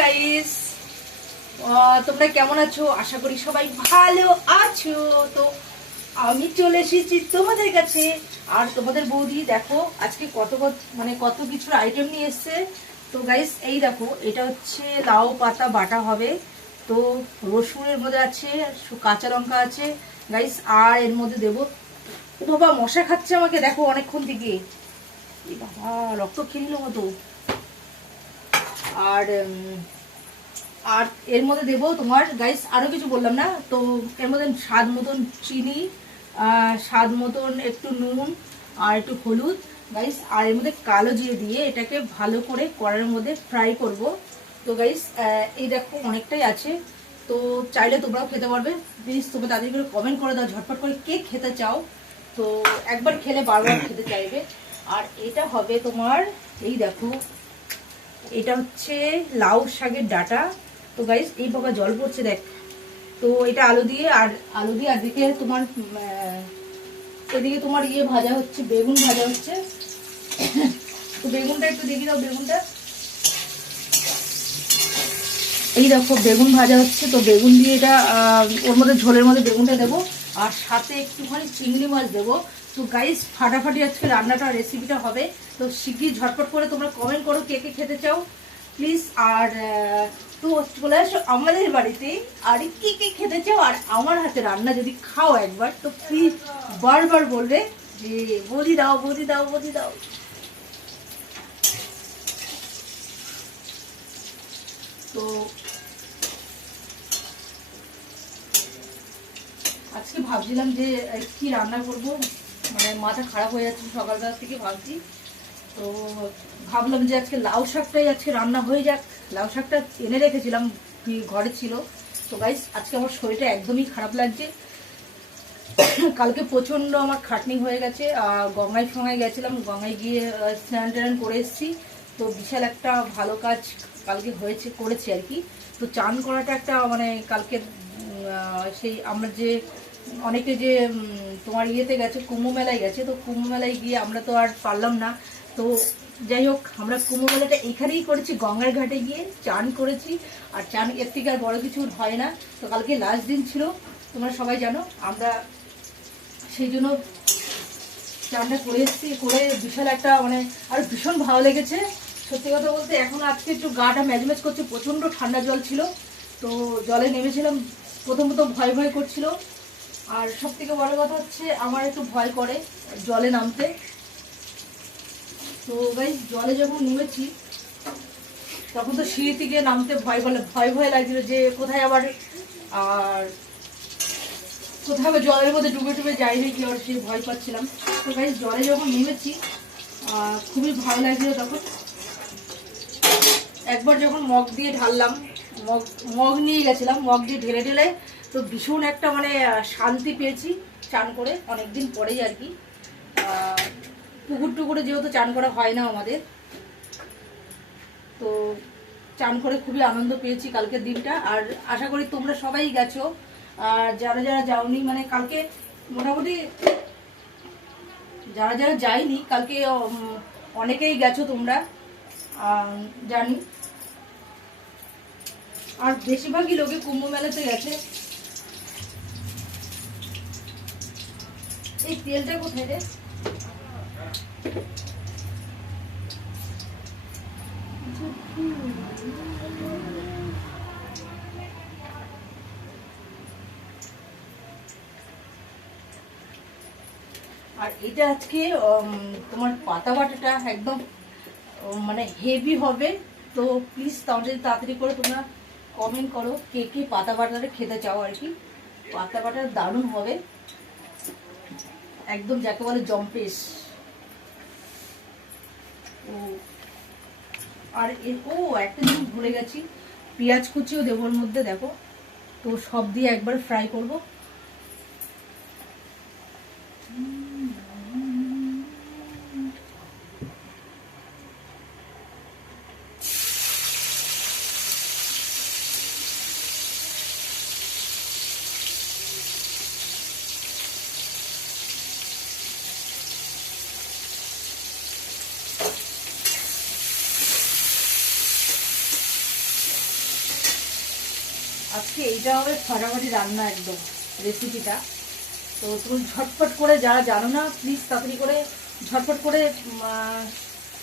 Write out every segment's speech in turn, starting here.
Guys, তোমরা কেমন আছো? আশা করি সবাই ভালো আছো। তো আমি চলে এসেছি তোমাদের কাছে, আর তোমাদের বৌদি দেখো আজকে কত কিছুর আইটেম নিয়ে এসছে। তো গাইস এই দেখো, এটা হচ্ছে লাউ পাতা বাটা হবে। তো রসুনের মধ্যে আছে, কাঁচা লঙ্কা আছে গাইস, আর এর মধ্যে দেবো, ও বাবা মশা খাচ্ছে আমাকে দেখো অনেকক্ষণ থেকে, এই বাবা রক্ত খেলিল মতো। আর আর এর মধ্যে দেবো তোমার গাইস আরো কিছু বললাম না, তো এর মধ্যে স্বাদ মতন চিনি, স্বাদ মতন একটু নুন আর একটু হলুদ গাইস, আর এর মধ্যে কালো জিরে দিয়ে এটাকে ভালো করে কড়াইয়ের মধ্যে ফ্রাই করব। তো গাইস এই দেখো অনেকটাই আছে, তো চাইলে তোমরাও খেতে পারবে। প্লিজ তোমরা তাদের করে কমেন্ট করে দাও ঝটপট করে কে খেতে চাও, তো একবার খেলে বারবার খেতে চাইবে। আর এটা হবে তোমার, এই দেখো এটা হচ্ছে লাউ শাকের ডাটা। তো গাইস এই বাবা জল পড়ছে দেখ। তো এটা আলু দিয়ে আর দিকে তোমার এদিকে তোমার ভাজা হচ্ছে, বেগুন ভাজা হচ্ছে। তো বেগুনটা একটু দেখি দাও, বেগুনটা এই দেখো বেগুন ভাজা হচ্ছে। তো বেগুন দিয়ে এটা ওর মধ্যে ঝোলের মধ্যে বেগুনটা দেবো, আর সাথে একটুখানি চিংড়ি মাছ দেবো। তো গাইস ফাটাফাটি আজকে রান্নাটা রেসিপিটা হবে। তো শিগগির ঝটপট করে তোমরা কমেন্ট করো কে কে খেতে চাও প্লিজ। আর তো চলে আসো আমাদের বাড়িতে, আর কে কে খেতে চাও আর আমার হাতে রান্না যদি খাও একবার, তো প্লিজ বারবার বলবে যে বৌদি দাও বৌদি দাও বৌদি দাও। তো আজকে ভাবছিলাম যে কি রান্না করব, মানে মাথা খারাপ হয়ে যাচ্ছে সকালবেলা থেকে ভাবছি। তো ভাবলাম যে আজকে লাউ শাকটাই আজকে রান্না হয়ে যাক। লাউ শাকটা এনে রেখেছিলাম, ঘরে ছিল। তো গাইস আজকে আমার শরীরটা একদমই খারাপ লাগছে। কালকে প্রচণ্ড আমার খাটনি হয়ে গেছে, গঙ্গায় ফঙ্গায় গেছিলাম, গঙ্গায় গিয়ে স্নান টান করে এসেছি। তো বিশাল একটা ভালো কাজ কালকে করেছি আর কি। তো চান করাটা একটা মানে কালকে সেই আমরা যে অনেকে যে তোমার ইয়েতে গেছে, কুম্ভ মেলায় গেছে, তো কুম্ভ মেলায় গিয়ে আমরা তো আর পারলাম না। তো যাই হোক, আমরা কুম্ভ মেলাটা এখানেই করেছি, গঙ্গার ঘাটে গিয়ে চান করেছি। আর চান এর থেকে আর বড় কিছু হয় না। তো কালকে লাস্ট দিন ছিল, তোমরা সবাই জানো। আমরা সেই জন্য চানটা করে এসেছি, করে বিশাল একটা মানে আর ভীষণ ভালো লেগেছে সত্যি কথা বলতে। এখন আজকে একটু গাটা ম্যাজম্যাজ করছে, প্রচণ্ড ঠান্ডা জল ছিল। তো জলে নেমেছিলাম, প্রথম ভয় ভয় করছিল। আর সব থেকে বড় কথা হচ্ছে আমার একটু ভয় করে জলে নামতে। তো ভাই জলে যখন নেমেছি তখন তো সিঁড়ি থেকে নামতে ভয় ভয় লাগছিল যে কোথায় আবার আর কোথাও জলের মধ্যে ডুবে ডুবে যাইনি কি, আর সে ভয় পাচ্ছিলাম। তো ভাই জলে যখন নেমেছি খুবই ভালো লাগছিল তখন। একবার যখন মগ দিয়ে ঢাললাম, মগ নিয়ে গেছিলাম, মগ দিয়ে ঢেলে ঢেলে তো ভীষণ একটা মানে শান্তি পেয়েছি চান করে, অনেকদিন পরেই আর কি। পুকুর টুকুরে যেহেতু চান করা হয় না আমাদের, তো চান করে খুবই আনন্দ পেয়েছি কালকের দিনটা। আর আশা করি তোমরা সবাই গেছো, আর যারা যারা যাওনি মানে কালকে মোটামুটি যারা যারা যায়নি কালকে অনেকেই গেছো তোমরা জানি। আর বেশিরভাগই লোকে কুম্ভ মেলাতে গেছে। এই তেলটা কোথায় রে? আর এটা আজকে তোমার পাতা বাটাটা একদম মানে হেভি হবে। তো প্লিজ তাহলে তাড়াতাড়ি করে তোমরা কমেন্ট করো কে কে পাতা বাটাটা খেতে চাও আর কি। পাতা বাটা দারুণ হবে একদম, যাকে বলে জম্পেশ। ও আর একটা জিনিস ভুলে গেছি, পেঁয়াজ কুচিও দেবো ওর মধ্যে দেখো। তো সব দিয়ে একবার ফ্রাই করব। আজকে এইটা হবে ফাটাফাটি রান্না একদম রেসিপিটা। তো তুমি ঝটপট করে, যারা জানো না প্লিজ তাড়াতাড়ি করে ঝটপট করে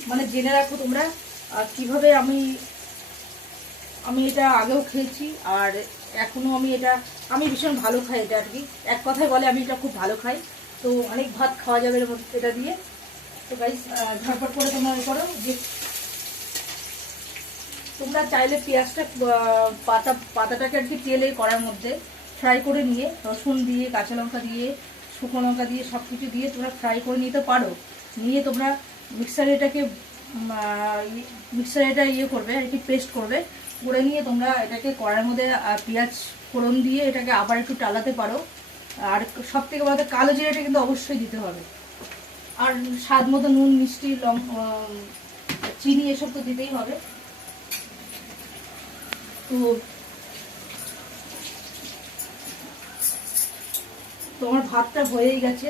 মানে জেনে রাখো তোমরা কিভাবে আমি এটা আগেও খেয়েছি আর এখনও আমি ভীষণ ভালো খাই এটা আর কি। এক কথায় বলে আমি এটা খুব ভালো খাই। তো অনেক ভাত খাওয়া যাবে এটা দিয়ে। তো গাইস ঝটপট করে তোমরা করো যে তোমরা চাইলে পেঁয়াজটা পাতাটাকে আর কি তেলে কড়ার মধ্যে ফ্রাই করে নিয়ে রসুন দিয়ে কাঁচা লঙ্কা দিয়ে শুকনো লঙ্কা দিয়ে সব কিছু দিয়ে তোমরা ফ্রাই করে নিতে পারো। নিয়ে তোমরা মিক্সারে এটা ইয়ে করবে আর কি, পেস্ট করবে। করে নিয়ে তোমরা এটাকে কড়ার মধ্যে পেঁয়াজ ফোড়ন দিয়ে এটাকে আবার একটু টালাতে পারো। আর সব থেকে বড় কালো জিরাটা কিন্তু অবশ্যই দিতে হবে। আর স্বাদ মতো নুন মিষ্টি চিনি এসব তো দিতেই হবে। তো তোমার ভাতটা হয়েই গেছে।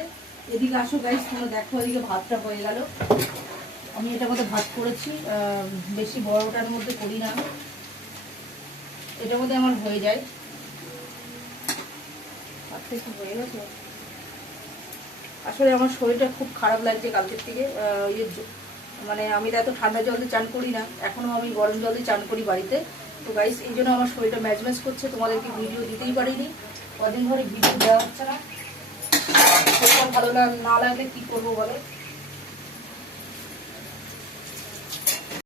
এদিকে আসো গাইস, তোমরা দেখো এদিকে ভাতটা হয়ে গেল। আমি এটার মধ্যে ভাত করেছি, বেশি বড়টার মধ্যে করি না, এটার মধ্যে আমার হয়ে যায়। ভাতটা একটু হয়ে গেছে। আসলে আমার শরীরটা খুব খারাপ লাগছে কালকের থেকে। মানে আমি তো এত ঠান্ডা জল দিয়ে চান করি না, এখনও আমি গরম জল দিয়ে চান করি বাড়িতে। তো গাইস এই জন্য আমার শরীরটা ম্যাজম্যাজ করছে, তোমাদেরকে ভিডিও দিতেই পারিনি, কদিন ধরে ভিডিও দেওয়া হচ্ছে না। ভালো না লাগলে কি করবো বলে।